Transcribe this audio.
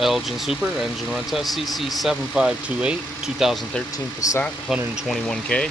Elgin Super Engine Run Test CC7528 2013 Passat 121K.